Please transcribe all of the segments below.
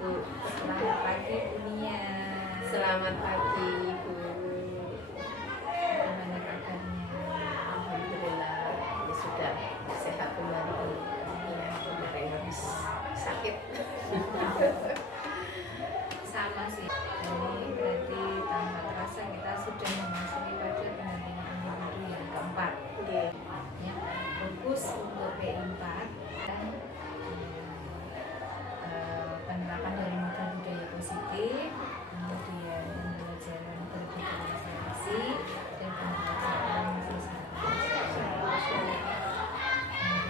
Bu. Selamat pagi Bu Nia. Selamat pagi Ibu. Bagaimana kabarnya? Alhamdulillah ini sudah sehat kembali. Ya, kemarin habis sakit. Sama sih. Ini berarti tanpa terasa kita sudah memasuki pada pendampingan individu yang keempat. Oke. Ya, fokus untuk P4 dan penerapan dari modal budaya positif, kemudian pembelajaran berdigitalisasi dan pembelajaran sosialisasi.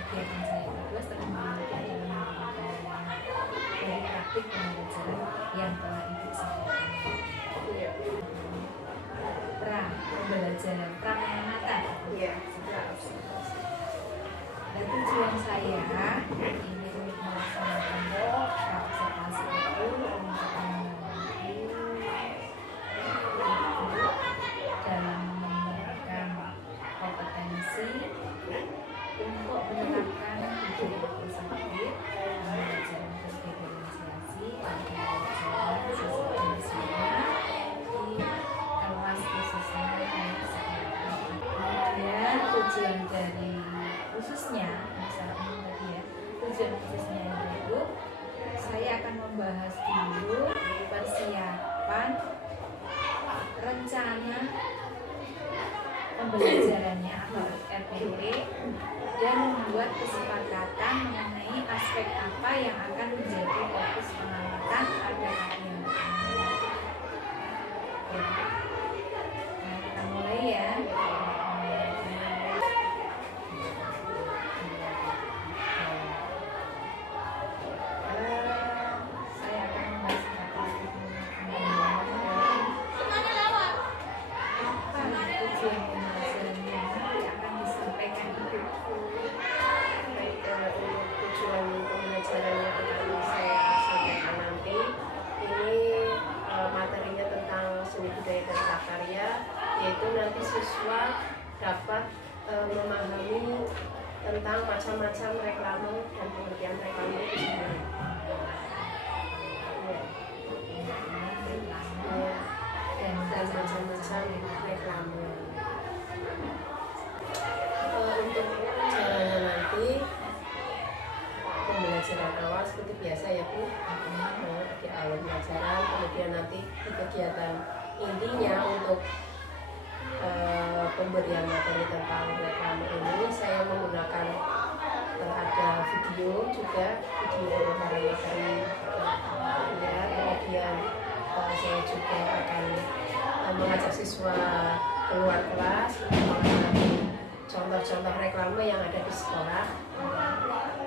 Kegiatan saya kedua setelah mengikuti adalah memberikan dari praktik pembelajaran yang telah Ibu sampaikan. Pembelajaran pranayama. Iya. Dan tujuan saya ini untuk melaksanakan partisipasi itu untuk membantu dalam mengembangkan kompetensi untuk menerapkan budaya positif, pembelajaran berdigitalisasi, pembelajaran sosialisasinya di kelas khususnya untuk sekolah. Kemudian tujuan dari khususnya, secara umum tadi ya, tujuan khususnya itu saya akan membahas dulu persiapan rencana pembelajarannya atau RPP dan membuat kesepakatan mengenai aspek apa yang akan menjadi fokus pengamatan pada kajian pertama. Nah, kita mulai ya. Saya akan membahas apa tujuan pembelajarannya nanti akan disampaikan Ibu. Baik, untuk tujuan pembelajarannya akan saya sampaikan nanti. Ini materinya tentang seni budaya dan prakarya, yaitu nanti siswa dapat memahami tentang macam-macam reklame dan pengertian reklame itu sendiri. Dan Macam-macam reklame. Untuk caranya nanti pembelajaran awal seperti biasa ya Bu, di awal pembelajaran, kemudian nanti di kegiatan intinya untuk pemberian materi tentang reklame ini saya menggunakan ada video juga, video pemaparan materi ya, kemudian saya juga akan mengajak siswa keluar kelas mengenai contoh-contoh reklame yang ada di sekolah.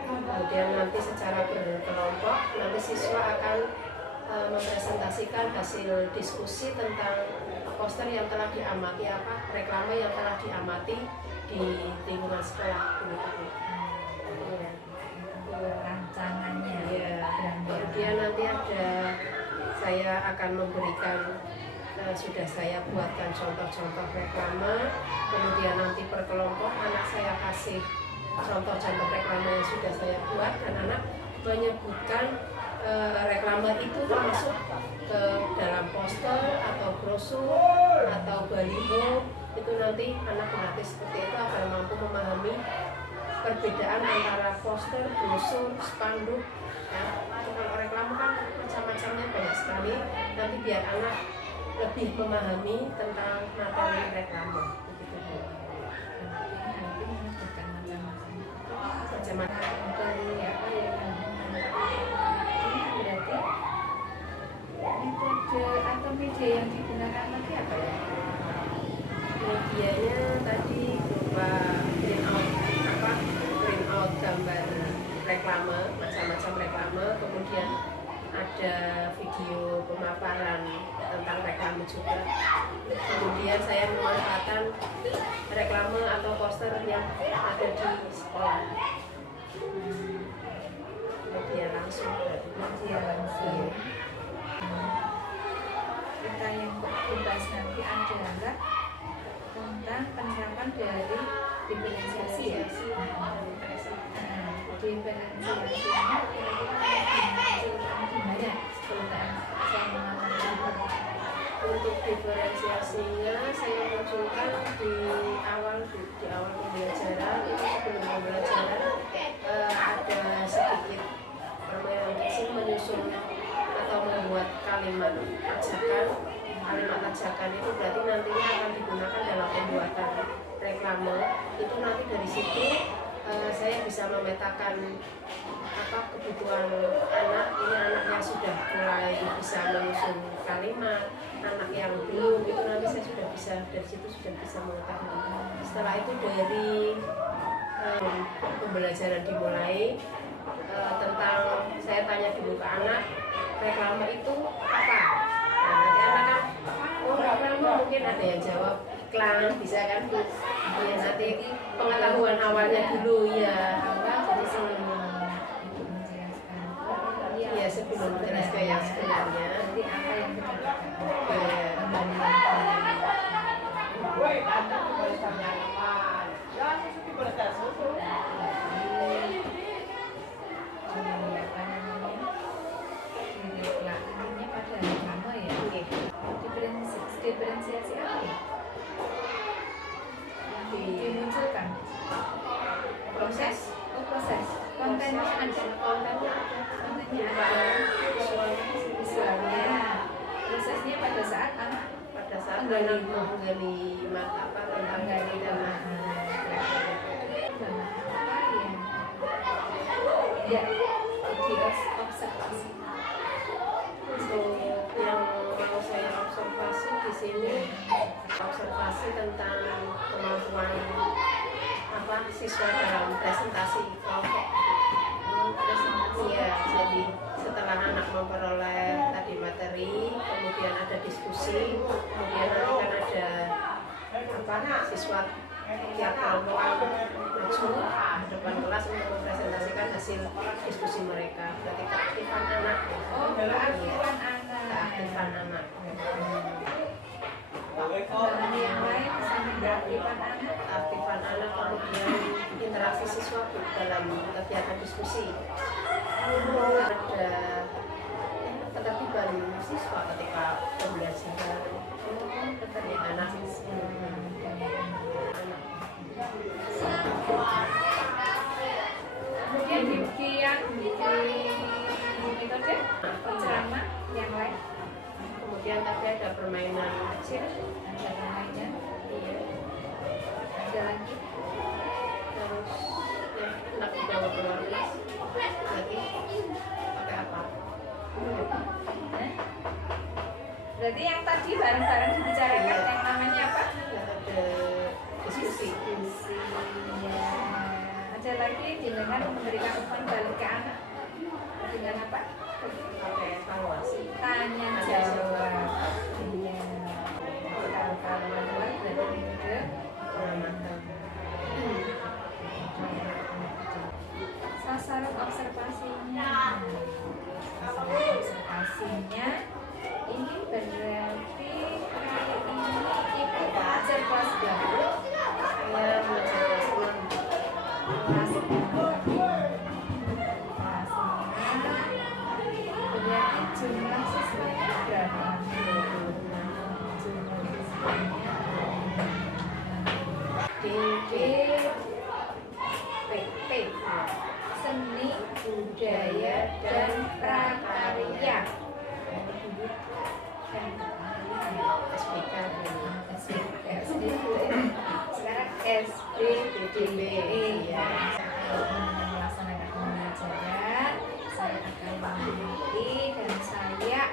Kemudian nanti secara berkelompok nanti siswa akan mempresentasikan hasil diskusi tentang poster yang telah diamati, apa reklame yang telah diamati di lingkungan sekolah. rancangannya. Ya, kemudian nanti saya akan memberikan sudah saya buatkan contoh-contoh reklame, kemudian nanti per kelompok anak saya kasih contoh-contoh reklame yang sudah saya buat dan anak menyebutkan reklame itu termasuk ke dalam poster atau brosur atau baliho. Itu nanti anak berarti seperti itu agar mampu memahami perbedaan antara poster, brosur, spanduk. Kalau reklame kan macam-macamnya banyak sekali. Nanti biar anak lebih memahami tentang materi reklame. Begitu Bu. Nanti menyebutkan Macam-macam. dari apa yang berarti metode atau media yang digunakan nanti apa ya? Medianya tadi berupa print out gambar reklame, macam-macam reklame, kemudian ada video pemaparan tentang reklame juga. Kemudian saya memanfaatkan reklame atau poster yang ada di sekolah. Media langsung. Kita yang dibahas nanti adalah tentang penerapan dari diferensiasi ya. Diferensiasinya kira-kira di mana? diferensiasinya saya munculkan di awal pembelajaran. Itu sebelum pembelajaran ada sedikit permainan kecil menyusun atau membuat kalimat ajakan. Kalimat ajakan itu berarti nantinya akan digunakan dalam pembuatan reklame. Itu nanti dari situ saya bisa memetakan kebutuhan anak. Ini anak yang sudah mulai bisa menyusun kalimat, anak yang belum, itu nanti saya sudah bisa dari situ sudah bisa mengetahui. Setelah itu dari pembelajaran dimulai, tentang saya tanya dulu ke anak, reklame itu apa? Nah, nanti anak kan, oh reklame mungkin ada yang jawab iklan, bisa kan? Ya, nanti pengetahuan awalnya dulu ya. Jadi sebelum menjelaskan yang sebenarnya. Nanti apa yang kita diferensiasi apa ya? Dimunculkan proses, proses kontennya ada, visualnya, prosesnya pada saat anak menggali menggali dan ya observasi. So, yang mau saya observasi di sini, observasi tentang kemampuan siswa dalam presentasi kelompok. Ya, jadi setelah anak memperoleh tadi materi, kemudian ada diskusi, kemudian nanti kan ada siswa tiap kelompok maju di depan kelas untuk mempresentasikan hasil diskusi mereka. Berarti keaktifan anak. Keaktifan anak. Keaktifan anak. Yang lain sampai keaktifan anak. Keaktifan anak, kemudian interaksi siswa dalam kegiatan diskusi. Ada ketertiban siswa ketika pembelajaran. Anak kemudian di metode penceramah yang lain. Kemudian tadi ada permainan kecil, Ada permainan, iya. ada lagi. Terus ya anak dibawa keluar kelas lagi pakai apa? Berarti yang tadi bareng-bareng dibicarakan yang namanya apa? Ada diskusi. Ya. Ada lagi dengan memberikan umpan balik ke anak dengan apa? Pakai evaluasi. Tanya jawab. Iya. Kalau manual berarti metode Pengamatan. sasaran observasinya. Sasaran observasinya ini berarti kali ini ibu belajar kelas berapa? Saya belajar kelas 6. Kelas 6. Berarti jumlah siswanya berapa? Jumlah siswanya DPP seni, budaya, dan prakarya. SPK Sekarang SBDB. ya. Melaksanakan pembelajaran, saya akan mengamati dan saya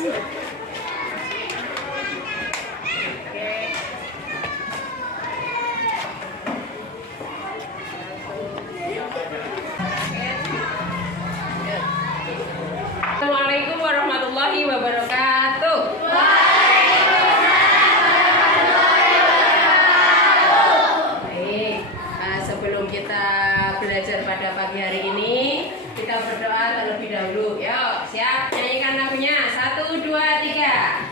Assalamualaikum warahmatullahi wabarakatuh. Baik, sebelum kita belajar pada pagi hari ini, kita berdoa terlebih dahulu. Yuk, siap? Nyanyikan lagunya. 1, 2, 3.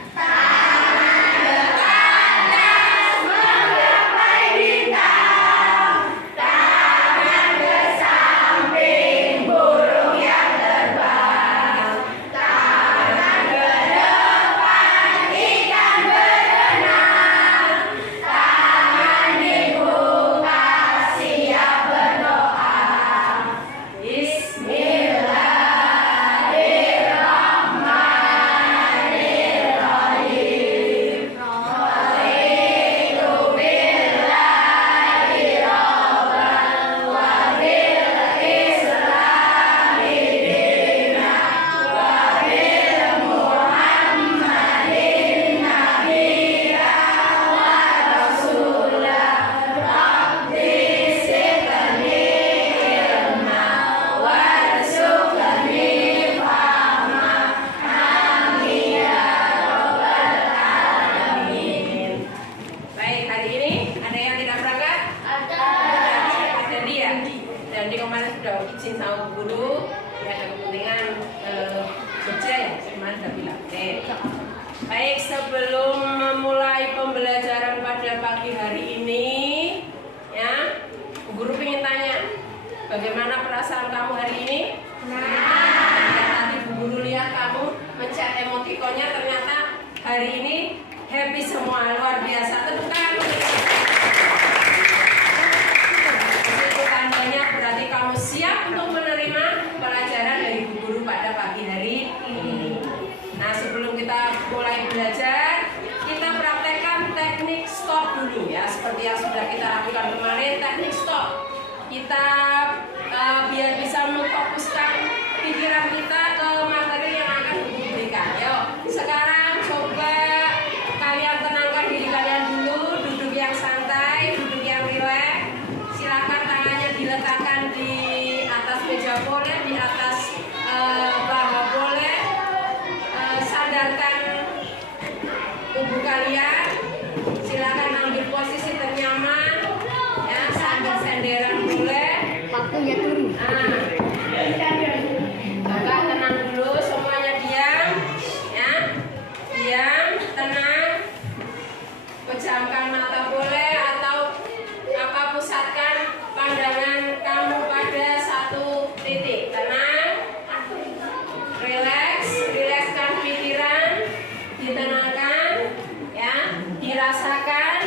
Baik, sebelum memulai pembelajaran pada pagi hari ini, ya, Bu Guru ingin tanya, bagaimana perasaan kamu hari ini? Tadi Bu Guru lihat kamu mencet emotikonnya, ternyata hari ini happy semua, luar biasa. Tepukan. Itu tandanya berarti kamu siap untuk menerima pelajaran dari Bu Guru pada pagi hari ini. Nah, sebelum kita mulai belajar, kita praktekkan teknik stop dulu ya, seperti yang sudah kita lakukan kemarin. Teknik stop, kita biar bisa memfokuskan pikiran kita ke materi yang akan diberikan. Yuk, sekarang coba kalian tenangkan diri kalian dulu, duduk yang santai, duduk yang rileks. Silakan tangannya diletakkan di atas meja boleh, di atas bahu boleh. Sadarkan tubuh kalian, silakan ambil posisi ternyaman, ya, sambil senderan boleh. Waktunya turun. Coba tenang dulu, semuanya diam, ya, diam, tenang. Pejamkan mata boleh, atau pusatkan pandangan kamu pada satu titik. Tenang, relax, rilekskan pikiran, ditenangkan, ya, dirasakan,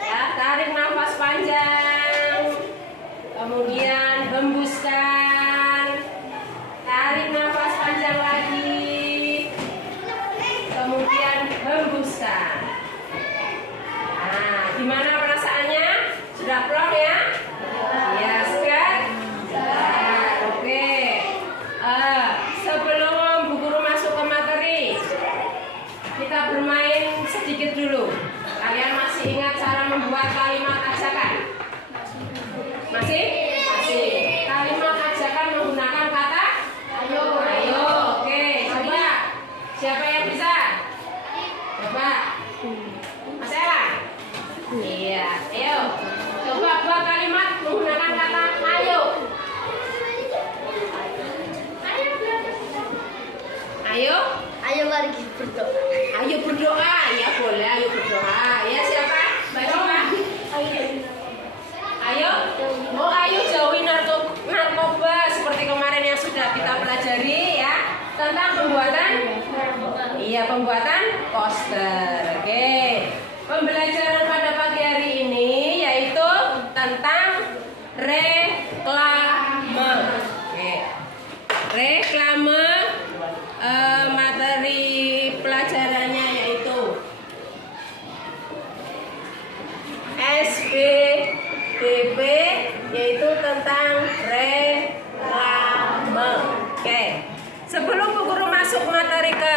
ya, tarik nafas panjang, kemudian hembuskan, tarik nafas panjang lagi, kemudian hembuskan. Nah, gimana perasaannya? Sudah plong ya? Ya, kan? Oke. Sebelum Bu Guru masuk ke materi, kita bermain sedikit dulu. Kalian masih ingat cara membuat kalimat ajakan? Masih? Masih. Kalimat ajakan menggunakan kata ayo. Ayo. Oke, coba. Siapa yang bisa? Coba. Mas Ella? Iya. Ayo. Coba buat kalimat menggunakan kata ayo. Ayo. Ayo mari kita berdoa. Ayo berdoa, ya boleh, ayo berdoa. Ya, siapa? Mbak Siapa? Ayo. Oh, ayo jauhi narkoba seperti kemarin yang sudah kita pelajari ya, tentang pembuatan. Iya, pembuatan poster. Oke. Pembelajaran pada pagi hari ini yaitu tentang reklame. Oke. Reklame. Materi pelajarannya yaitu SBDP, yaitu tentang reklame. Oke. Sebelum Bu Guru masuk materi ke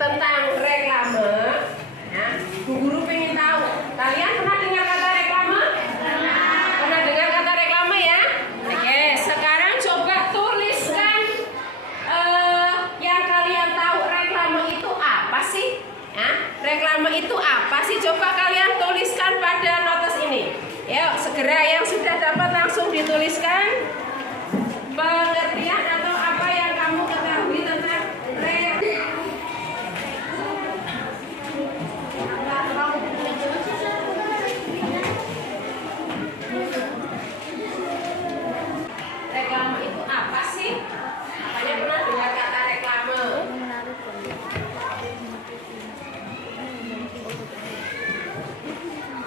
tentang reklame, ya, Bu Guru pengen tahu. Kalian pernah dengar kata reklame? Pernah dengar kata reklame ya? Oke, sekarang coba tuliskan yang kalian tahu reklame itu apa sih? Ya, reklame itu apa sih? Coba kalian tuliskan pada notes ini. Yuk, segera yang sudah dapat langsung dituliskan pengertian atau apa yang kamu ketahui tentang reklame itu apa sih? Apanya pernah dengar kata reklame?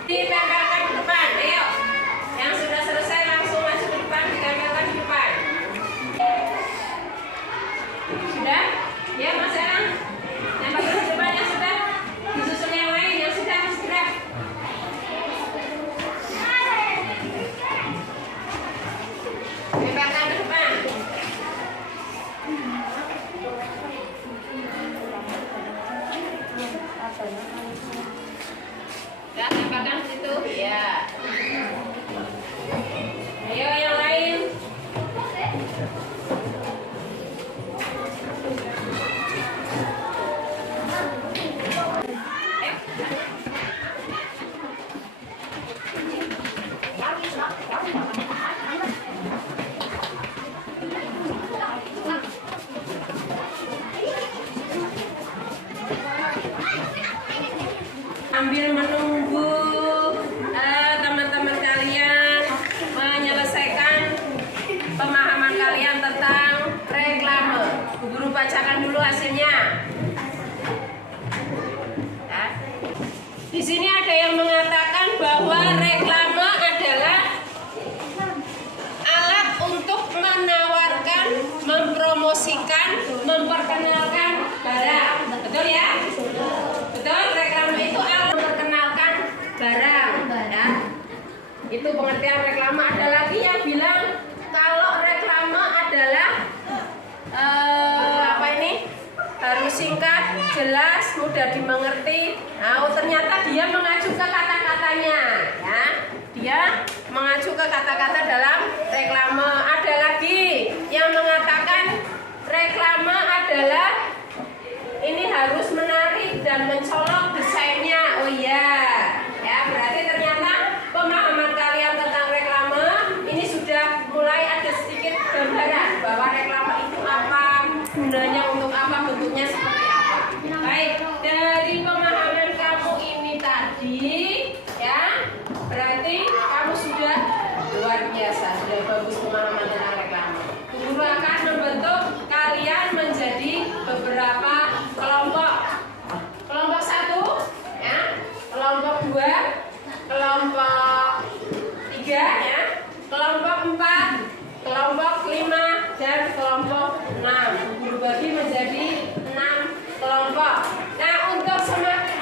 Ditempelkan ke depan, ayo. Yang sudah selesai langsung maju ke depan, ditempelkan di depan. Sudah? Ya, Mas Erang? Tempelkan di depan yang sudah. Disusul yang lain yang sudah, Mas Grab. Tempelkan ke depan. Ya, tempelkan di situ. Ya. Ayo yang lain. Sambil menunggu teman-teman kalian menyelesaikan pemahaman kalian tentang reklame, Bu Guru bacakan dulu hasilnya. Ya. Di sini ada yang mengatakan bahwa reklame adalah alat untuk menawarkan, mempromosikan, memperkenalkan barang. Betul ya? Betul, reklame itu alat memperkenalkan barang. Ya. Itu pengertian reklame. Ada lagi yang bilang kalau reklame adalah apa ini? Harus singkat, jelas, mudah dimengerti. Nah, ternyata dia mengacu ke kata-katanya, ya. Dia mengacu ke kata-kata dalam reklame. Ada lagi yang mengatakan reklame adalah ini harus menarik dan mencolok desainnya. Oh iya, ya berarti ternyata pemahaman kalian tentang reklame ini sudah mulai ada sedikit gambaran bahwa reklame itu apa, gunanya untuk apa, bentuknya seperti apa. Baik, dari pemahaman kamu ini tadi, ya berarti kamu sudah luar biasa, sudah bagus pemahaman tentang reklame. Guru akan membentuk kalian menjadi beberapa kelompok. Kelompok 1, ya, kelompok 2, kelompok 3, ya, kelompok 4, kelompok 5, dan kelompok 6. Guru bagi menjadi 6 kelompok. Nah, untuk semakin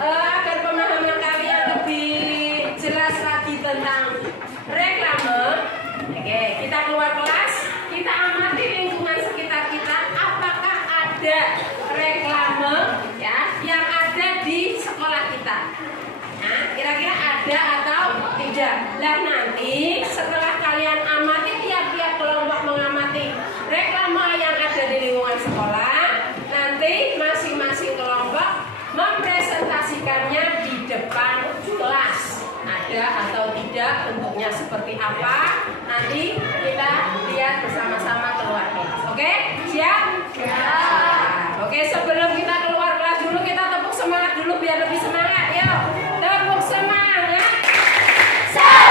agar pemahaman kalian lebih jelas lagi tentang reklame, oke, kita keluar kelas, kita amati lingkungan sekitar kita, apakah ada reklame ya yang ada di sekolah kita. Nah, kira-kira ada atau tidak? Nah, nanti setelah kalian amati, tiap-tiap kelompok mengamati reklame yang ada di lingkungan sekolah, nanti masing-masing kelompok mempresentasikannya di depan kelas. Ada atau tidak, bentuknya seperti apa, nanti kita lihat bersama-sama keluar kelas. Oke? Siap? Siap. Oke, sebelum kita keluar kelas dulu, kita tepuk semangat dulu biar lebih semangat. Yuk, tepuk semangat. Semangat.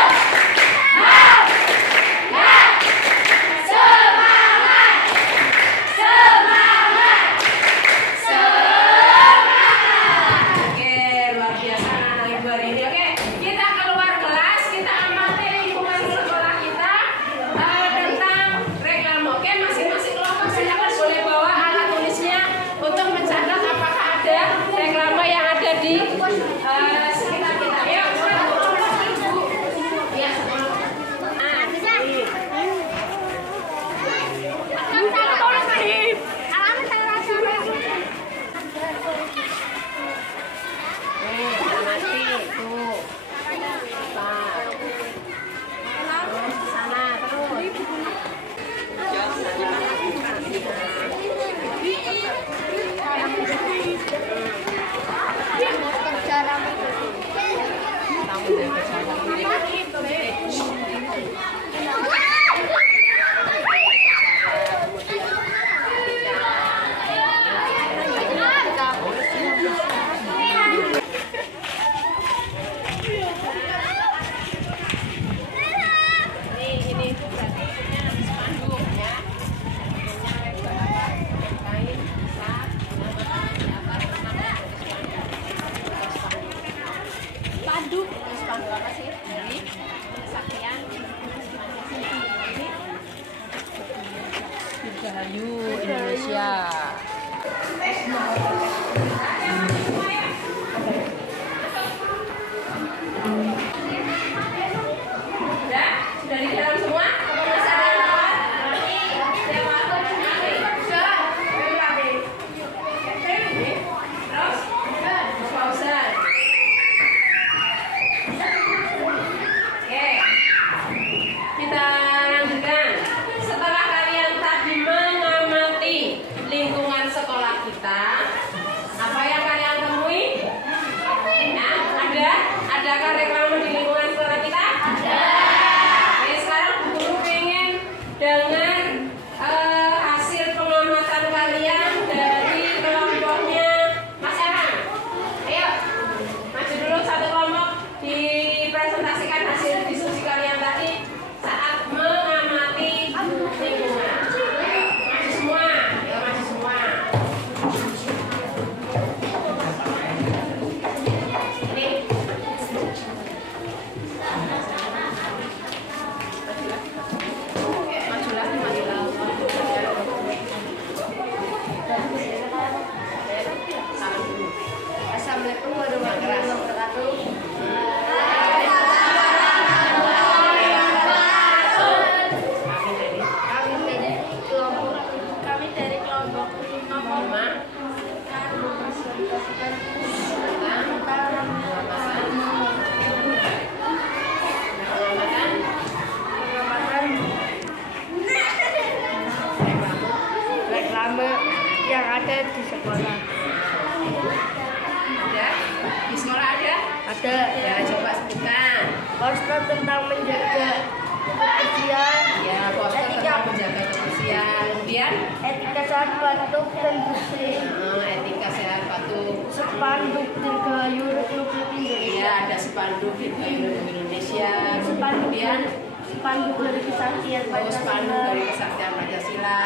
Ya. Sudah di dalam semua? Apa masih ada yang lawan? Terus? Pausan. Oke. Kita lanjutkan. Setelah kalian tadi mengamati lingkungan sekolah kita, apa yang kalian temui? Nah, adakah reklame di lingkungan sekolah kita? Ada. Oke, sekarang guru pengen dengan hasil pengamatan kalian dari kelompoknya Mas Erang. Ayo, maju dulu satu kelompok, dipresentasikan hasil diskusi kalian tadi saat mengamati lingkungan. Ayo, maju semua. Ayo, maju semua. Ini. Majulah. Salam dulu. Assalamualaikum warahmatullahi wabarakatuh. Kami dari kelompok 5 mempresentasikan reklame yang ada di sekolah. Ada? Di sekolah ada? Ada Ya, coba sebutkan. poster tentang menjaga kebersihan, Ya, poster tentang menjaga kebersihan. Kemudian, etika saat batuk dan bersih, etika sehat patuh. spanduk Dirgahayu Republik Indonesia, Iya, ada spanduk di Indonesia. Kemudian Kemudian, spanduk dari Kesaktian spanduk Pancasila, dari Kesaktian Pancasila.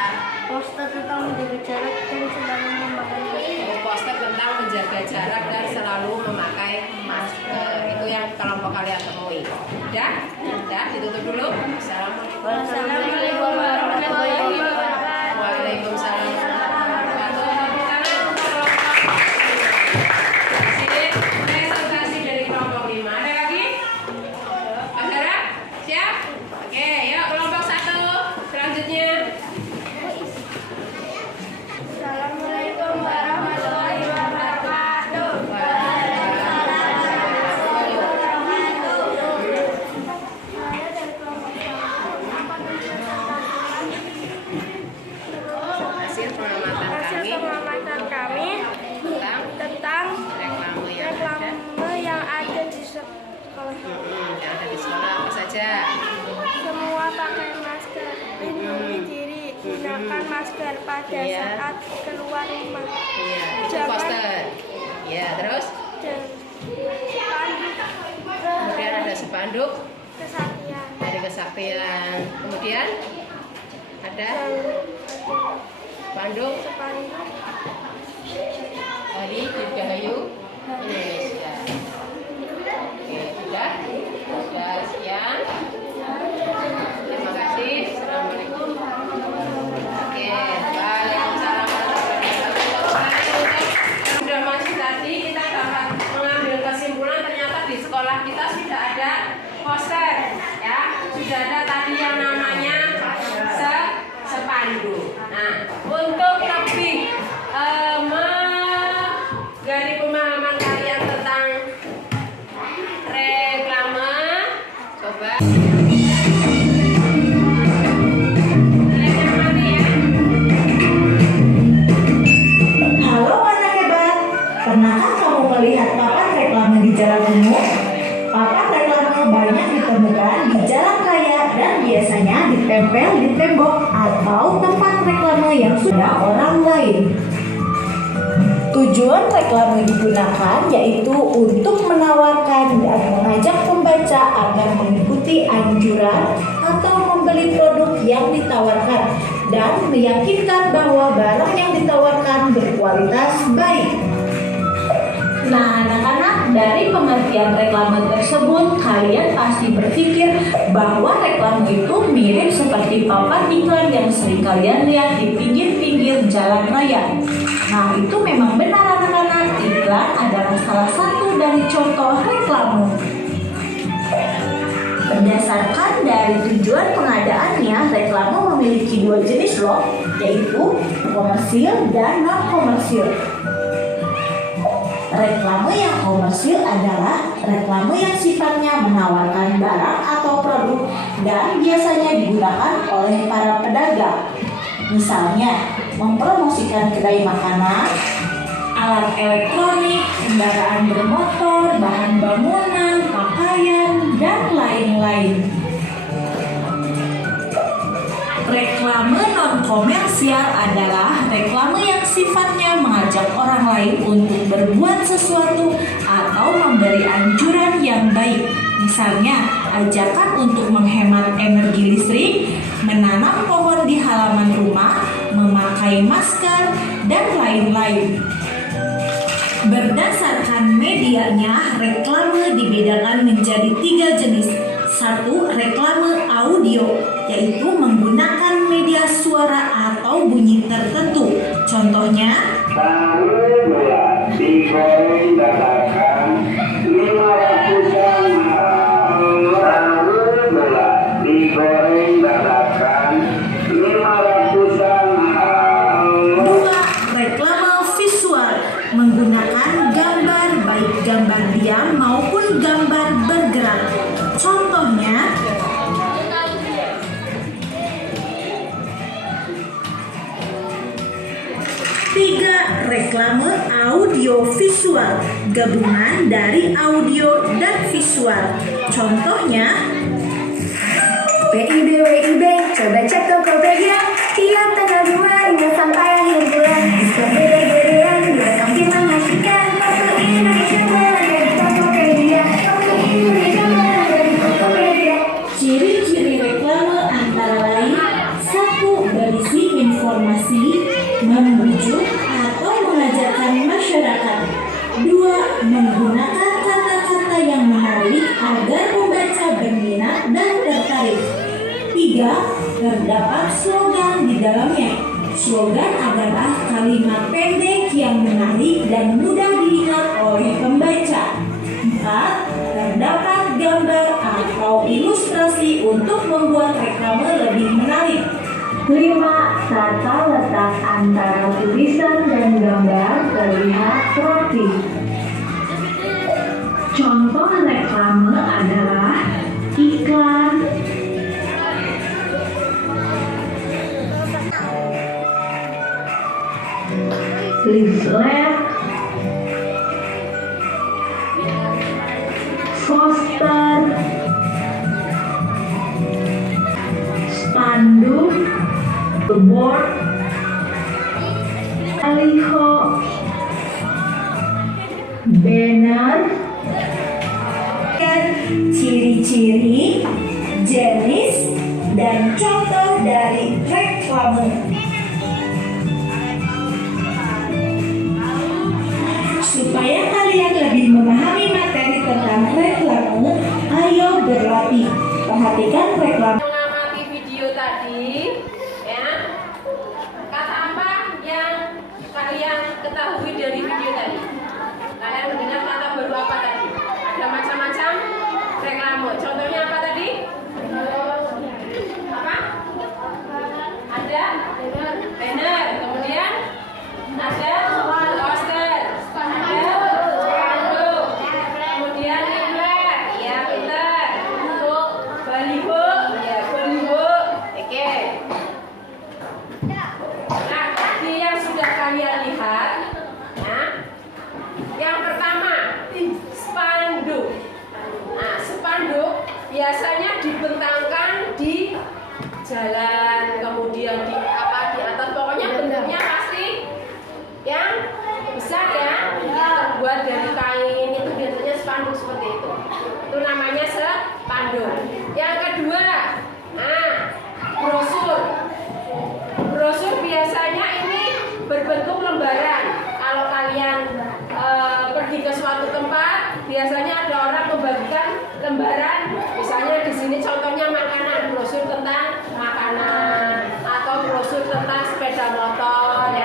poster tentang menjaga jarak dan selalu memakai masker. Poster tentang menjaga jarak dan selalu memakai masker. Itu yang kelompok kalian temui. Udah? Ditutup dulu. Assalamualaikum. Wassalamualaikum warahmatullahi wabarakatuh. Waalaikumsalam warahmatullahi wabarakatuh. Di sini presentasi dari kelompok 5. Ada lagi? Mas Zara? Siap? Oke, yuk kelompok 1. Selanjutnya. Assalamualaikum warahmatullahi wabarakatuh. Hasil pengamatan Hasil kami pengamatan kami tentang reklame yang ada. reklame yang ada di sekolah. Yang ada di sekolah apa saja? Semua pakai masker, lindungi diri, gunakan masker pada Iya. saat keluar rumah. Iya, itu Jangan- poster. Ya, terus Dan spanduk kemudian ada spanduk kesaktian. dari Kesaktian. Kemudian ada spanduk Spanduk dari Dirgahayu Indonesia. Oke, sudah sekian. Terima kasih. Assalamualaikum. Oke, waalaikumsalam warahmatullahi wabarakatuh. Sudah masuk tadi kita dapat mengambil kesimpulan ternyata di sekolah kita sudah ada poster, ya, sudah ada tadi yang namanya spanduk. Nah, untuk lebih dari pemahaman kalian tentang reklame, coba kalian amati ya. Halo anak hebat, pernahkah kamu melihat papan reklame di jalan umum? Papan reklame banyak ditemukan di jalan raya dan biasanya ditempel di tembok atau tempat reklame yang sudah orang lain. Tujuan reklame digunakan yaitu untuk menawarkan dan mengajak pembaca agar mengikuti anjuran atau membeli produk yang ditawarkan dan meyakinkan bahwa barang yang ditawarkan berkualitas baik. Nah, anak-anak, dari pengertian reklame tersebut, kalian pasti berpikir bahwa reklame itu mirip seperti papan iklan yang sering kalian lihat di pinggir-pinggir jalan raya. Nah, itu memang benar anak-anak, iklan adalah salah satu dari contoh reklame. Berdasarkan dari tujuan pengadaannya, reklame memiliki dua jenis loh, yaitu komersil dan non-komersil. Reklame yang komersil adalah reklame yang sifatnya menawarkan barang atau produk dan biasanya digunakan oleh para pedagang. Misalnya, mempromosikan kedai makanan, alat elektronik, kendaraan bermotor, bahan bangunan, pakaian, dan lain-lain. Reklame non-komersial adalah reklame yang sifatnya mengajak orang lain untuk berbuat sesuatu atau memberi anjuran yang baik. Misalnya, ajakan untuk menghemat energi listrik, menanam pohon di halaman rumah, memakai masker, dan lain-lain. Berdasarkan medianya, reklame dibedakan menjadi 3 jenis. 1. Reklame audio, yaitu menggunakan media suara atau bunyi tertentu. Contohnya, tahu bola digoreng dadakan 500-an tahu bola digoreng dadakan 500-an. 2. Reklame visual, menggunakan gambar baik gambar diam maupun gambar bergerak. Contohnya, tiga, reklame audio visual, gabungan dari audio dan visual. Contohnya, WIB, coba cek Tokopedia. Tiap tanggal 2 hingga sampai akhir bulan. Diskon gede-gedean, direkam mengasihkan. Kartu Indonesia mulai dari Tokopedia. Kartu Indonesia mulai dari Tokopedia. ciri-ciri reklame antara lain: 1. Berisi informasi, membujuk atau mengajarkan masyarakat. 2. Menggunakan kata-kata yang menarik agar pembaca berminat dan tertarik. 3. Terdapat slogan di dalamnya. Slogan adalah kalimat pendek yang menarik dan mudah diingat oleh pembaca. 4. Terdapat gambar atau ilustrasi untuk membuat reklame lebih menarik. 5. Tata letak antara tulisan dan gambar terlihat rapi. Contoh reklame adalah iklan, leaflet, poster, spanduk, billboard, baliho, banner. Ciri-ciri, jenis, dan contoh dari reklame. Supaya kalian lebih memahami materi tentang reklame, ayo berlatih. Perhatikan reklame. Mengamati video tadi, ya. Kata apa yang kalian ketahui dari video tadi? Kalian mendengar kata baru apa tadi? Ada macam-macam reklame. Contohnya apa tadi? Apa? Ada banner. Kemudian ada poster. Ada spanduk. Kemudian leaflet. Ya, pintar. Baliho. Ya, baliho. Oke. Nah, tadi yang sudah kalian lihat, ya. Yang pertama, spanduk. Nah, spanduk biasanya dibentangkan di jalan, kemudian di atas, pokoknya bentuknya pasti yang besar ya, terbuat dari kain, itu biasanya spanduk seperti itu. Itu namanya spanduk. Yang kedua, brosur. Brosur biasanya ini berbentuk lembaran. Kalau kalian pergi ke suatu tempat, biasanya ada orang membagikan lembaran. Misalnya di sini contohnya makanan, brosur tentang makanan, atau brosur tentang sepeda motor, ya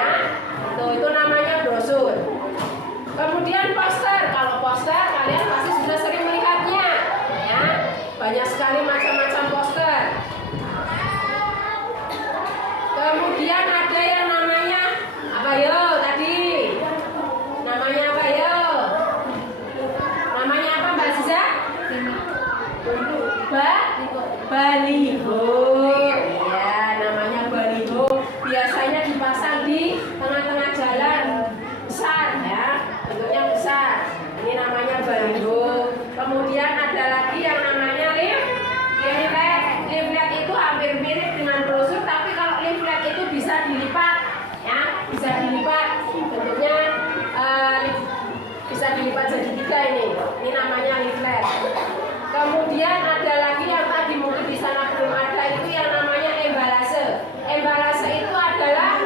bentuknya bisa dilipat jadi 3 ini. Ini namanya leaflet. Kemudian ada lagi yang tadi mungkin di sana belum ada, itu yang namanya embalase. Embalase itu adalah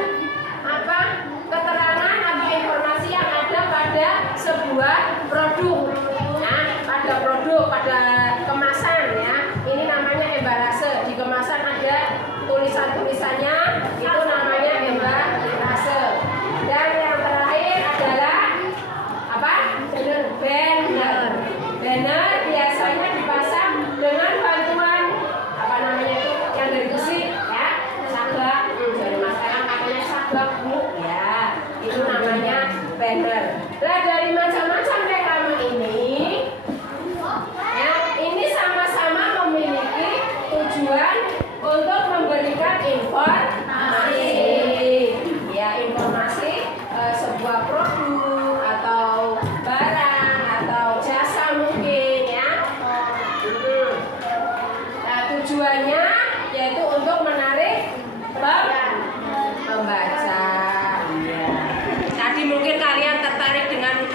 apa? Keterangan atau informasi yang ada pada sebuah produk. Nah, pada produk, pada kemasan ya. Ini namanya embalase. Di kemasan ada tulisan-tulisannya, itu namanya embalase. Dan yang terakhir adalah apa? Banner. Banner biasanya dipasang dengan bantuan apa namanya itu yang dari besi ya, sabak. Dari masalah katanya sabak bu ya, itu namanya banner. Nah dari macam-macam reklame ini ya, ini sama-sama memiliki tujuan untuk memberikan informasi ya, informasi sebuah produk atau barang atau jasa mungkin ya. Nah, tujuannya yaitu untuk menarik pembaca. Ya. Tadi mungkin kalian tertarik dengan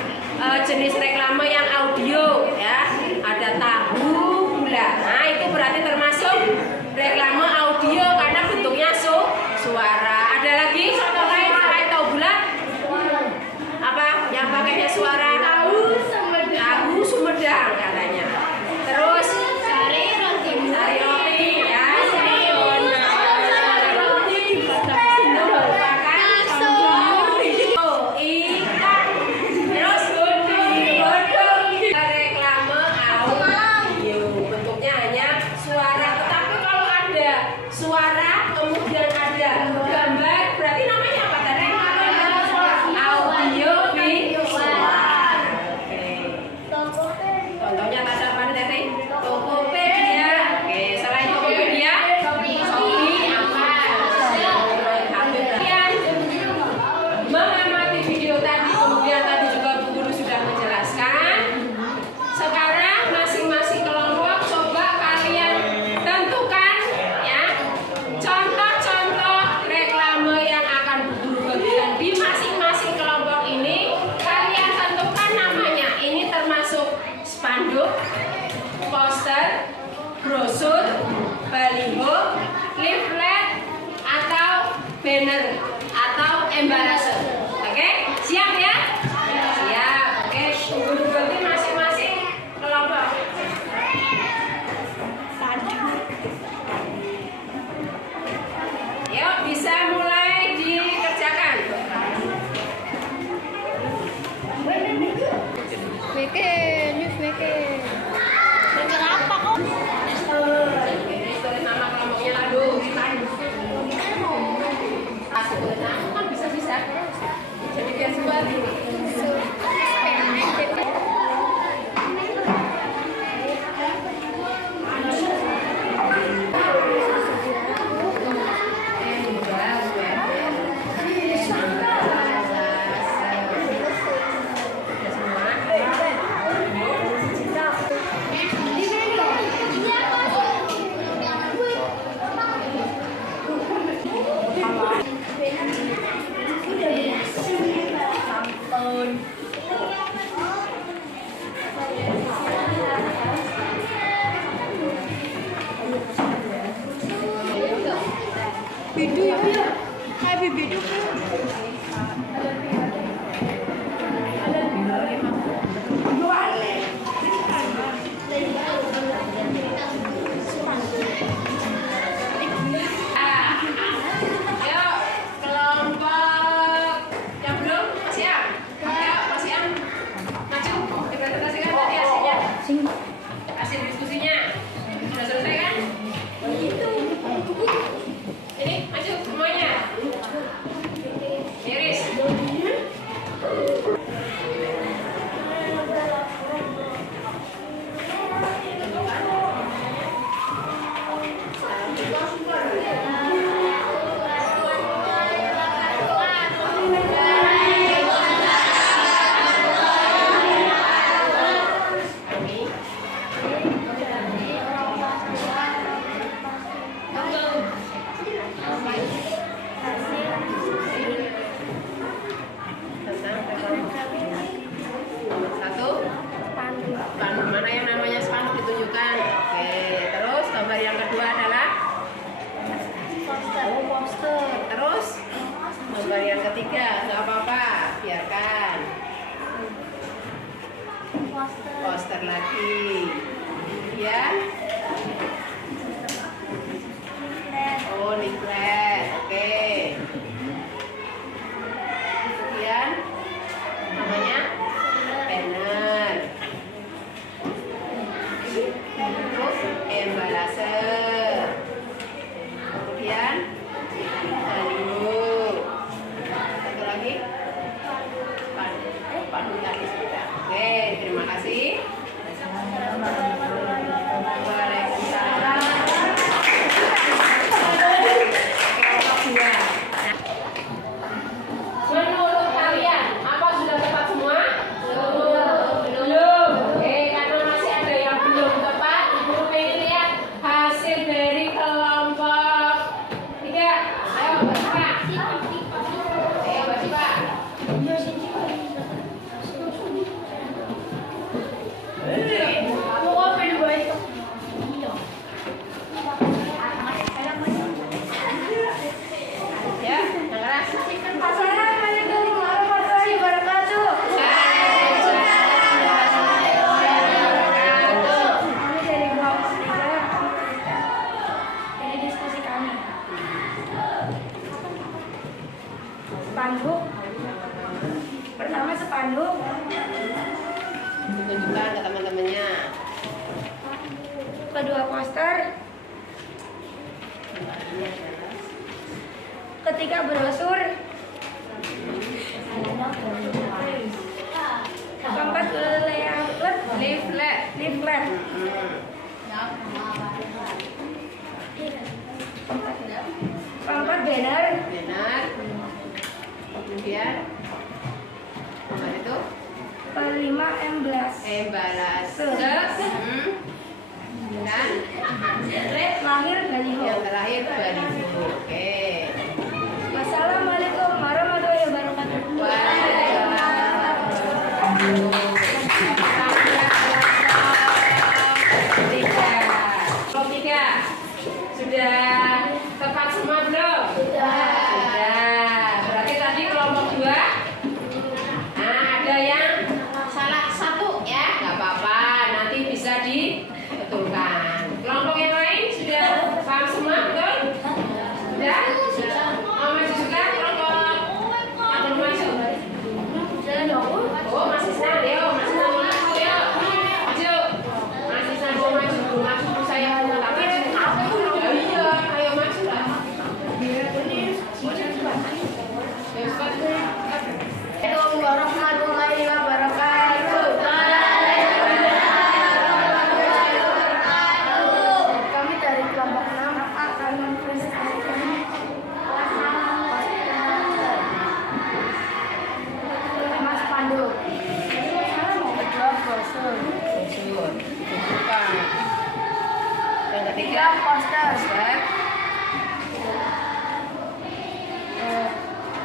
jenis reklame yang audio ya. Ada tahu gula. Nah, itu berarti termasuk reklame audio karena bentuknya suara. Ada lagi contoh lain selain tahu bulat? Apa yang pakainya suara? Tahu Sumedang katanya. Terus sari roti ya. Merupakan contoh ikan. Terus bodoh pintar lagi. Kemudian oh leaflet, oke. Kemudian namanya banner. Untuk embalase. Kemudian baliho. Satu lagi pandu tadi sudah. Oke, terima kasih. Waalaikumsalam. Menurut kalian, apa sudah tepat semua? Belum. Oke, karena masih ada yang belum tepat, Ibu pengen lihat hasil dari kelompok 3. Ayo, Bapak. Ayo, Bapak. Ya, yang keras. Assalamualaikum warahmatullahi wabarakatuh. Kami dari kelompok 3. Ini diskusi kami. Spanduk. Pertama spanduk. Tunjukkan ke teman-temannya. Kedua poster. Ketiga brosur. Keempat Leaflet. leaflet. Keempat banner. Benar. Kemudian apa itu? Kelima emblase. Embalase. Dan Lahir baliho. yang terakhir baliho. Oke. Wassalamualaikum warahmatullahi wabarakatuh. Kelompok 3 sudah tepat semua belum? Sudah. Berarti tadi kelompok 2. Nah, ada yang salah satu ya, nggak apa-apa. Nanti bisa dibetulkan. Kelompok yang lain sudah paham semua betul? Sudah? Mau maju juga kelompok yang belum maju? Oh, masih senang ya, masih senang mau maju ya. Maju. Masih senang mau maju, belum maju saya tak maju. Ya iya, ayo maju lah. Assalamualaikum warahmatullahi wabarakatuh. Kami dari kelompok 6 akan mempresentasikan Mas Pandu. Kedua brosur. Brosur. Tunjukkan. Yang ketiga Tiga poster. poster.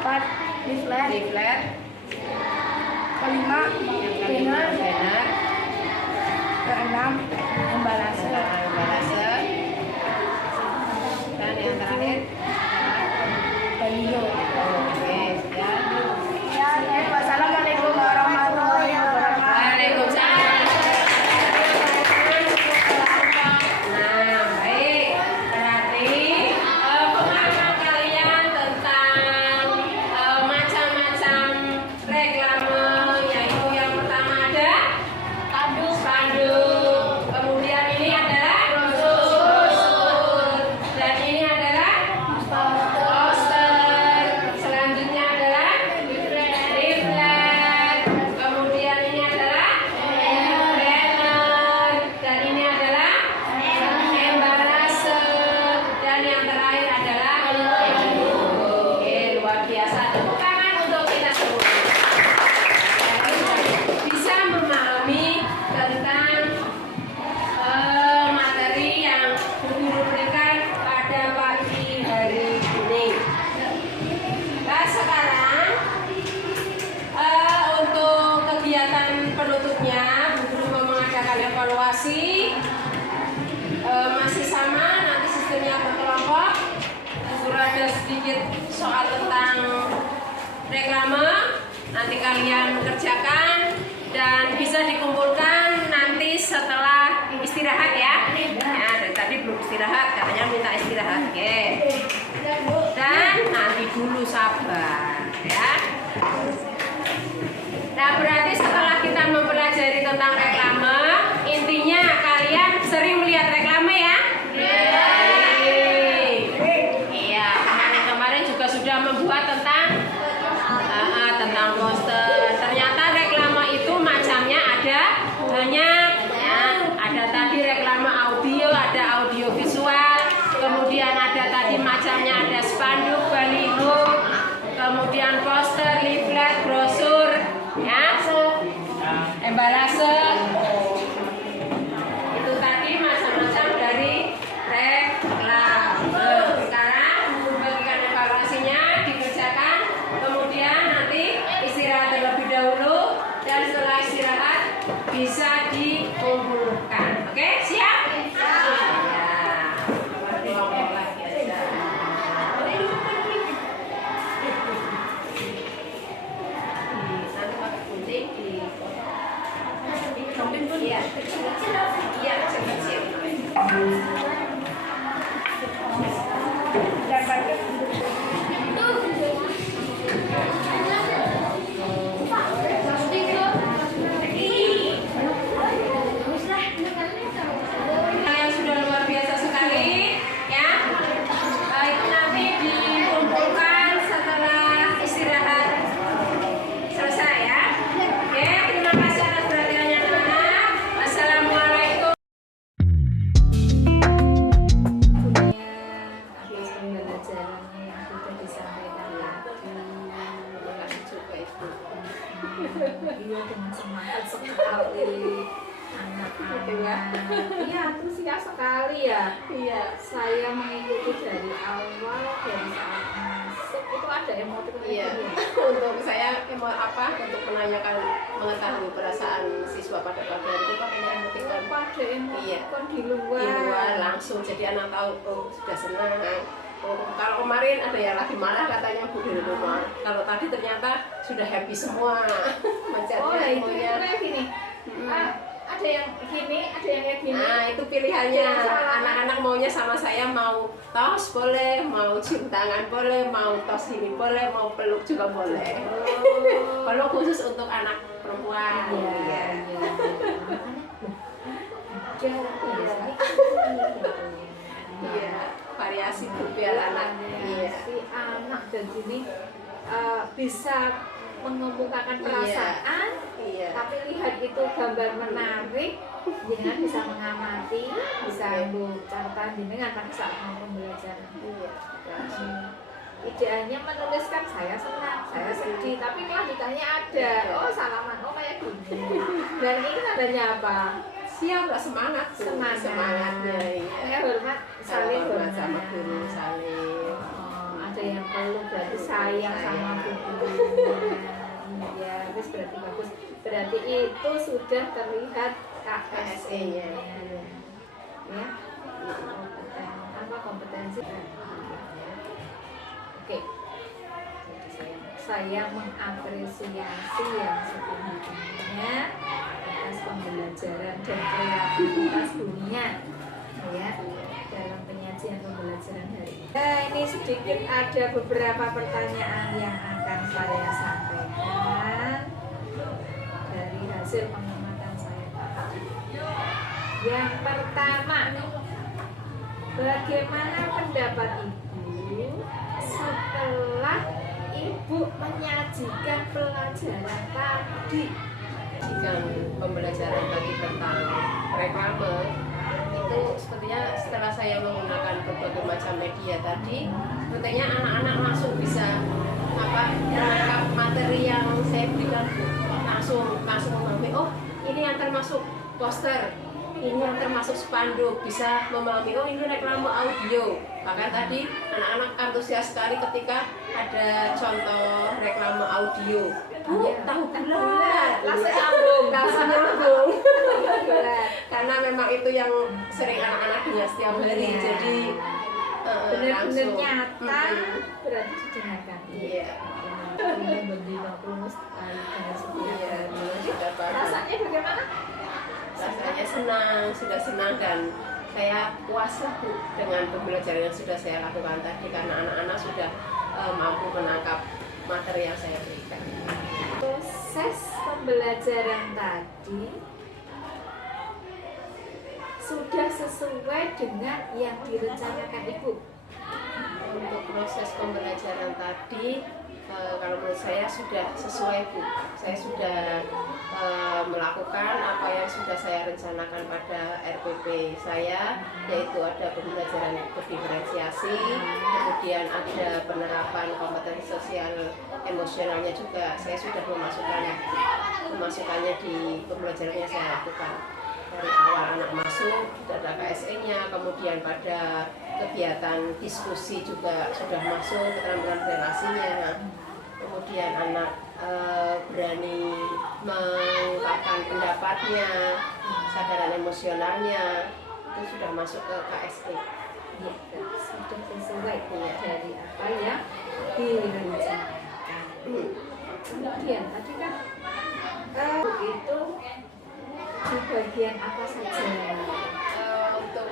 4 leaflet. Leaflet. Kelima Kelima banner. banner. Keenam embalase. Embalase. Dan yang terakhir Baliho. oke, sudah. Ya, wassalamualaikum warahmatullahi wabarakatuh. Waalaikumsalam. Nah, baik. Berarti pengalaman kalian tentang macam-macam reklame, yaitu yang pertama ada spanduk. Kemudian ini adalah brosur. Dan ini adalah poster. Selanjutnya adalah leaflet. Kemudian ini adalah banner. Dan ini adalah embalase. Dan yang terakhir adalah oke, luar biasa. Tepuk tangan untuk kita semua. Bisa memahami tentang materi yang guru berikan pada pagi hari ini. Nah, sekarang untuk kegiatan penutupnya, Bu Guru mau mengadakan evaluasi. Masih sama, nanti sistemnya berkelompok. Bu Guru ada sedikit soal tentang reklame. Nanti kalian kerjakan dan bisa dikumpulkan nanti istirahat, katanya minta istirahat. Oke. Dan nanti dulu sabar ya. Nah, berarti setelah kita mempelajari tentang reklame, intinya kalian sering melihat reklame ya? Iya, kemarin juga sudah membuat tentang poster. Ternyata reklame itu macamnya ada banyak ya. Ada tadi reklame audio, ada audio visual, kemudian ada tadi macamnya ada spanduk, baliho, kemudian poster, leaflet, brosur ya, embalase. Itu tadi macam-macam dari reklame. Sekarang bagikan evaluasinya dikerjakan, kemudian nanti istirahat terlebih dahulu, dan setelah istirahat bisa dikumpulkan. Oke, siap? Kalian sudah luar biasa sekali ya. Itu nanti dikumpulkan setelah istirahat selesai ya. Oke, terima kasih atas perhatiannya anak-anak. Assalamualaikum. Atas pembelajarannya yang sudah disampaikan iya dengan semangat sekali anak-anak. Iya, antusias sekali ya. Iya. Saya mengikuti dari awal, dari saat masuk itu ada emosi. Iya. Untuk saya untuk menanyakan mengetahui perasaan siswa pada pagi hari itu pakainya emotikon. Pada emosi Iya. di luar. Di luar langsung, jadi anak tahu sudah senang. Kalau kemarin ada yang lagi marah katanya Bu di rumah. Kalau tadi ternyata sudah happy semua. Oh ya, itu kayak gini. Ada yang gini, ada yang kayak gini. Nah, itu pilihannya. Anak-anak maunya sama saya, mau tos boleh, mau cium tangan boleh, mau tos ini boleh, mau peluk juga boleh. Peluk khusus untuk anak perempuan. Iya. Iya, variasi biar anak. Iya. Si anak dan ini bisa mengemukakan perasaan, Iya. tapi lihat itu gambar menarik, jenengan bisa mengamati, bisa ambil catatan jenengan pada saat mau pembelajaran. Iya. Idealnya menuliskan saya senang, saya sedih, tapi kelanjutannya ada. Oh salaman, oh kayak gini. Dan ini tandanya apa? Siap, lah semangat tuh. Semangatnya. Ya hormat, saling hormat hormat sama guru, saling. Ada yang perlu berarti sayang sama guru. Iya, terus berarti bagus. Berarti itu sudah terlihat KSE-nya. Ya. Apa kompetensi? Oke. Saya mengapresiasi yang sebenarnya atas pembelajaran dan kreativitas dunia ya dalam penyajian pembelajaran hari ini. Nah, ini sedikit ada beberapa pertanyaan yang akan saya sampaikan dari hasil pengamatan saya. Yang pertama, bagaimana pendapat Ibu setelah Ibu menyajikan pelajaran tadi? Pembelajaran bagi tentang reklame itu sepertinya setelah saya menggunakan berbagai macam media tadi, sepertinya anak-anak langsung bisa menangkap materi yang saya berikan, langsung memahami, oh ini yang termasuk poster, ini yang termasuk spanduk, bisa memahami, oh ini reklame audio. Bahkan tadi anak-anak antusias sekali ketika ada contoh reklame audio. Bu, tahu bulat, langsung nyambung. Karena memang itu yang sering anak-anak dengar setiap hari, jadi benar-benar nyata berarti didengarkan. Iya. Rasanya bagaimana? Rasanya senang, sudah senang dan saya puas lah Bu dengan pembelajaran yang sudah saya lakukan tadi, karena anak-anak sudah mampu menangkap materi yang saya berikan. Proses pembelajaran tadi sudah sesuai dengan yang direncanakan Ibu. Untuk proses pembelajaran tadi, kalau menurut saya sudah sesuai Bu. Saya sudah melakukan apa yang sudah saya rencanakan pada RPP saya, yaitu ada pembelajaran berdiferensiasi, kemudian ada penerapan kompetensi sosial emosionalnya juga. Saya sudah memasukkannya di pembelajaran yang saya lakukan. Dari awal anak masuk, sudah ada KSE-nya, kemudian pada kegiatan diskusi juga sudah masuk, keterampilan relasinya. Kemudian anak berani mengungkapkan pendapatnya, kesadaran emosionalnya, itu sudah masuk ke KSE. Ya, sudah sesuai dari apa yang direncanakan. Kemudian tadi kan itu di bagian apa saja? Untuk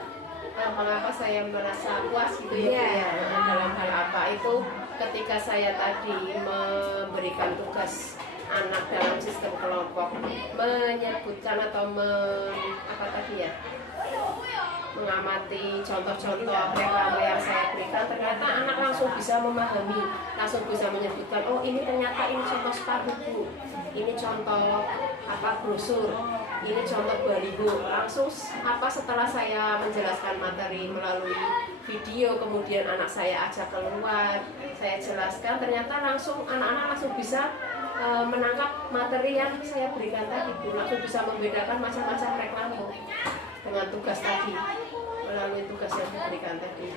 mengapa saya merasa puas gitu ya, Iya. dalam hal apa itu, ketika saya tadi memberikan tugas anak dalam sistem kelompok, menyebutkan atau mengamati contoh-contoh reklame yang saya berikan, ternyata anak langsung bisa memahami, langsung bisa menyebutkan, oh ini ternyata ini contoh spanduk, ini contoh brosur, ini contoh baliho. Langsung setelah saya menjelaskan materi melalui video, kemudian anak saya ajak keluar, saya jelaskan, ternyata anak-anak langsung bisa menangkap materi yang saya berikan tadi Bu, langsung bisa membedakan macam-macam reklame dengan tugas tadi, melalui tugas yang diberikan tadi.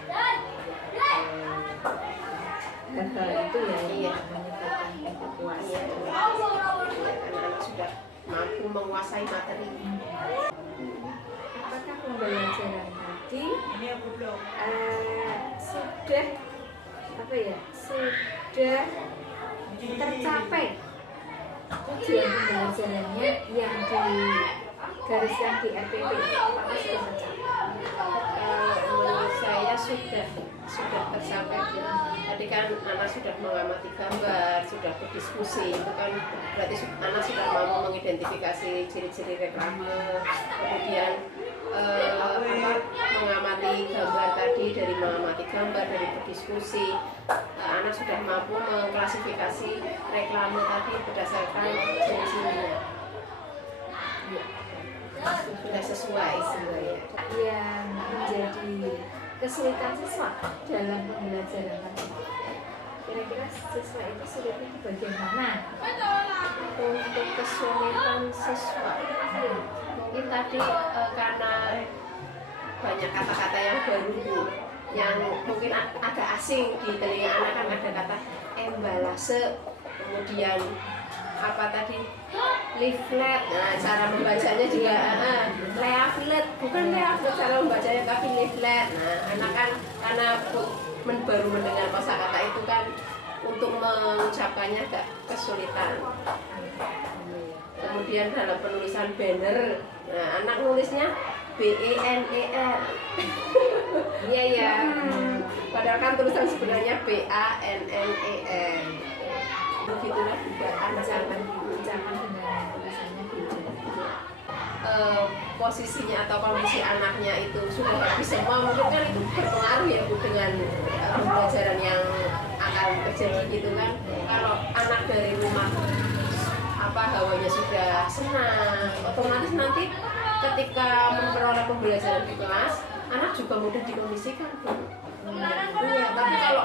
Hal itu ya Iya. menyebabkan itu puas. Iya, anak-anak sudah mampu menguasai materi. Apakah pembelajaran tadi sudah sudah tercapai tujuan pembelajarannya yang digariskan di RPP? Apakah sudah tercapai? Menurut saya sudah tercapai ya. Tadi kan anak sudah mengamati gambar, sudah berdiskusi, itu kan berarti anak sudah mampu mengidentifikasi ciri-ciri reklame, kemudian mengamati gambar tadi, dari mengamati gambar, dari berdiskusi, anak sudah mampu mengklasifikasi reklame tadi berdasarkan ciri-cirinya. Sudah sesuai sebenarnya. Yang menjadi kesulitan siswa dalam pembelajaran tadi, kira-kira siswa itu sulitnya di bagian mana? Untuk kesulitan siswa, mungkin tadi karena banyak kata-kata yang baru, yang mungkin agak asing di telinga anak, kan ada kata embalase, kemudian leaflet. Nah, cara membacanya juga leaflet, bukan leaflet cara membacanya, tapi leaflet. Nah, anak kan karena baru mendengar kosakata itu kan, untuk mengucapkannya agak kesulitan. Kemudian dalam penulisan banner, nah, anak nulisnya BENER. Iya ya. Padahal kan tulisan sebenarnya BANNER. Begitulah juga anak-anak Ucapan dengan tulisannya beda. posisinya atau kondisi anaknya itu sudah habis semua, mungkin kan itu berpengaruh ya Bu dengan pembelajaran yang akan terjadi gitu kan. Kalau anak dari rumah hawanya sudah senang, otomatis nanti ketika memperoleh pembelajaran di kelas, anak juga mudah dikondisikan Bu. Iya, tapi kalau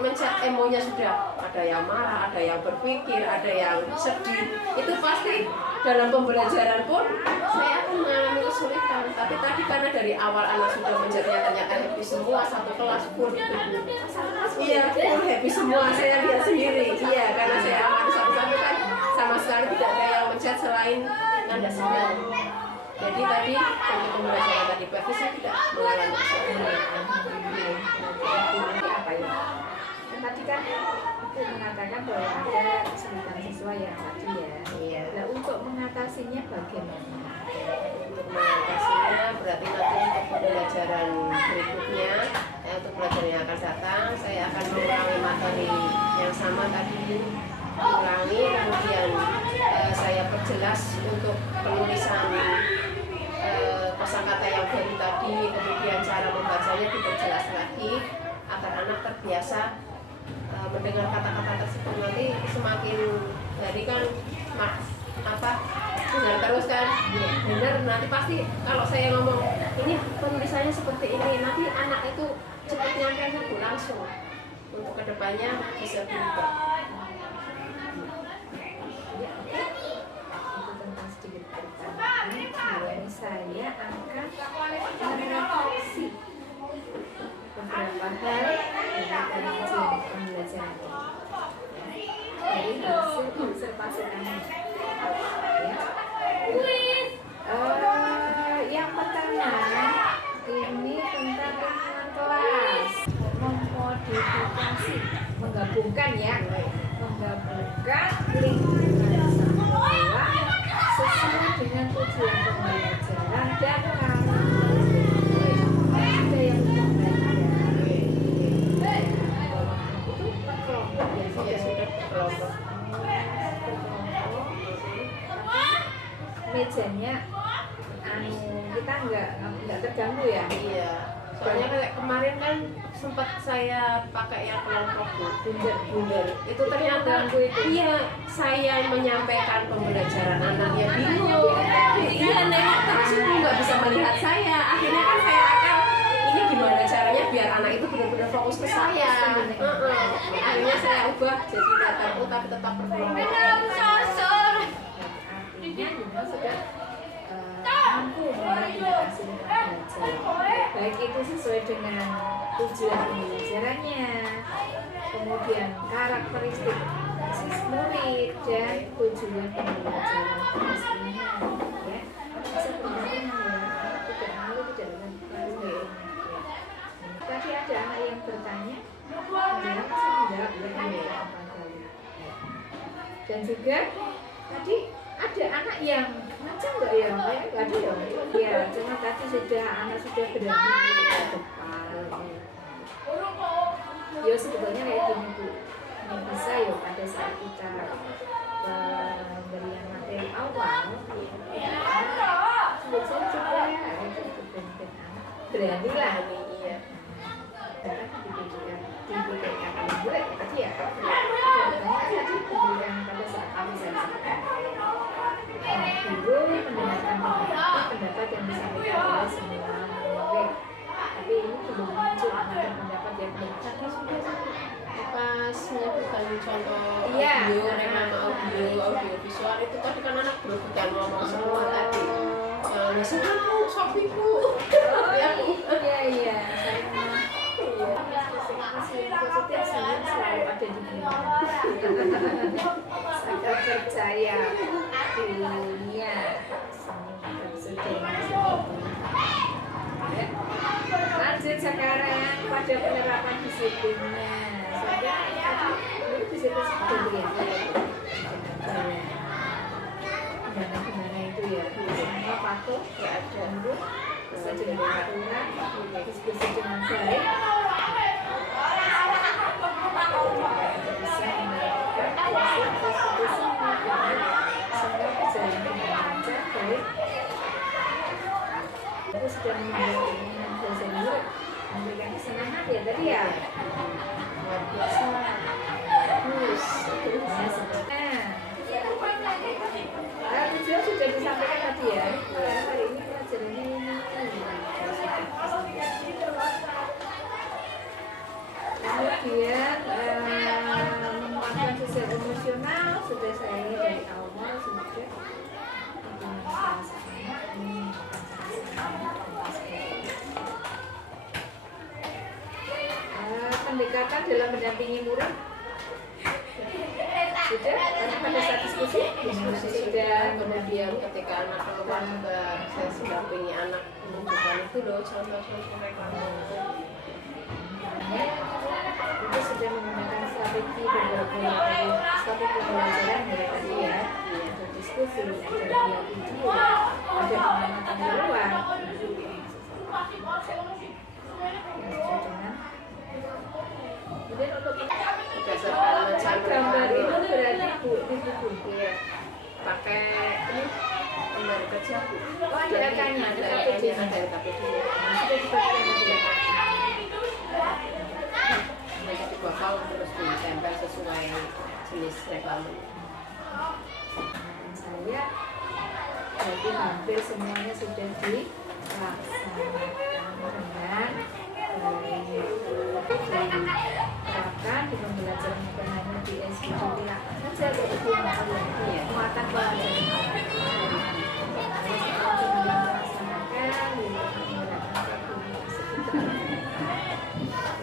men-chat emonya sudah ada yang marah, ada yang berpikir, ada yang sedih, itu pasti dalam pembelajaran pun saya akan mengalami kesulitan. Tapi tadi karena dari awal anak sudah menjadinya ternyata happy semua, satu kelas full itu. Iya, full happy semua, saya lihat sendiri. Iya, karena saya amati satu-satu kan sama sekali tidak ada yang men-chat selain nanda senang. Jadi tadi untuk pembelajaran tadi pagi saya tidak mengalami kesulitan. Apa ya? Tadi kan aku mengatakan bahwa ada kesulitan siswa yang tadi ya. Iya. Nah, untuk mengatasinya bagaimana? Untuk mengatasinya berarti nanti untuk tadi diulangi, kemudian saya perjelas untuk penulisan kosakata yang baru tadi, kemudian cara membacanya diperjelas lagi agar anak terbiasa mendengar kata-kata tersebut. Nanti semakin hari kan dengar terus kan, dengar nanti pasti kalau saya ngomong ini penulisannya seperti ini, nanti anak itu cepat nyampe langsung untuk kedepannya bisa berubah. Kemudian saya akan merefleksi beberapa hal dari pembelajaran dari hasil observasi kami. Yang pertama ini tentang lingkungan kelas, memodifikasi, menggabungkan lingkungan sekolah sesuai dengan tujuan pembelajaran dan ada yang itu per kelompok ya, sudah kelompok. Mejanya kita nggak terganggu ya. Iya, soalnya kayak kemarin kan sempat saya pakai yang kelompok bundar itu ternyata iya saya menyampaikan pembelajaran anaknya bingung, iya nengok terus itu nggak bisa melihat saya, akhirnya kan saya akan ini gimana caranya biar anak itu benar-benar fokus ke saya. Akhirnya saya ubah jadi datar tapi tetap berkelompok. Artinya juga sudah mampu memodifikasi pembelajaran, baik itu sesuai dengan tujuan pembelajarannya, kemudian karakteristik murid dan tujuan pembelajaran pastinya ya. Sebenarnya tidak malu, tidak malu. Tadi ada anak yang bertanya, kemudian saya menjawab dan juga tadi ada anak yang macam enggak ya? Enggak ada ya? Ya, cuma tadi anak sudah berani ke depan. Ya sebetulnya kayak gini Bu, yang bisa ya pada saat kita pemberian materi awal, sebut saja ya, itu anak berani lah nih, iya. Karena diberikan murid tadi ya, tadi diberikan pada saat avisasi. Guru mendengarkan pendapat yang disampaikan oleh semua murid, tapi ini belum muncul ada pendapat yang berbeda. Pas menyebutkan contoh audio visual itu tadi kan anak berebutan ngomong semua tadi. Misalnya sopi Bu. Iya. Saya positif selalu ada di dunia. Saya percaya dunia lanjut sekarang pada penerapan disiplinnya. Saya disiplin seperti gimana itu ya, semua patuh, ya ada untuk bisa dengan aturan, diskusi dengan baik, bisa mendapatkan diskusi semua berjalan dengan lancar, baik. Aku sudah membuat keinginan belajar murid, memberikan kesenangan ya tadi ya, luar biasa, bagus. Tujuan sudah disampaikan tadi ya. Hari ini pelajarannya ini. Kemudian menguatkan sosial emosional sudah saya dari awal sudah. Pendekatan dalam mendampingi murid sudah, karena pada saat diskusi sudah, kemudian ketika anak keluar juga saya mendampingi anak menunjukkan itu loh contoh-contoh reklame itu sudah menggunakan strategi pembelajaran dari tadi ya, ada diskusi, ada video, ada pengamatan di luar. Kemudian untuk berdasarkan macam pakai ini lembar kerja. Oh, ada rekannya, ada KPD. Ada KPD. Sudah dipakai berapa? Mereka dibakal terus ditempel sesuai jenis reklame. Saya jadi hampir semuanya sudah dilaksanakan dengan diterapkan di pembelajaran bukan hanya di SPG saja tapi di muatan pelajaran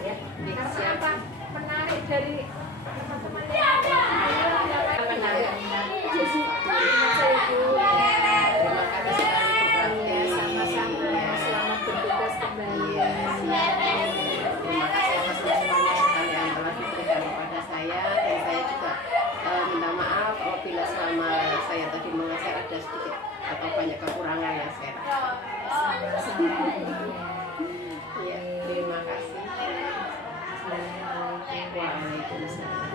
ya. Karena apa? Menarik dari teman-teman yang menarik. Terima kasih sekali Sama-sama. Selamat bertugas kembali. Terima kasih atas semuanya sekali yang telah diberikan kepada saya, dan saya juga minta maaf apabila selama saya tadi mengajar ada sedikit atau banyak kekurangan yang saya rasakan. Sama-sama. Iya, terima kasih. Waalaikumsalam.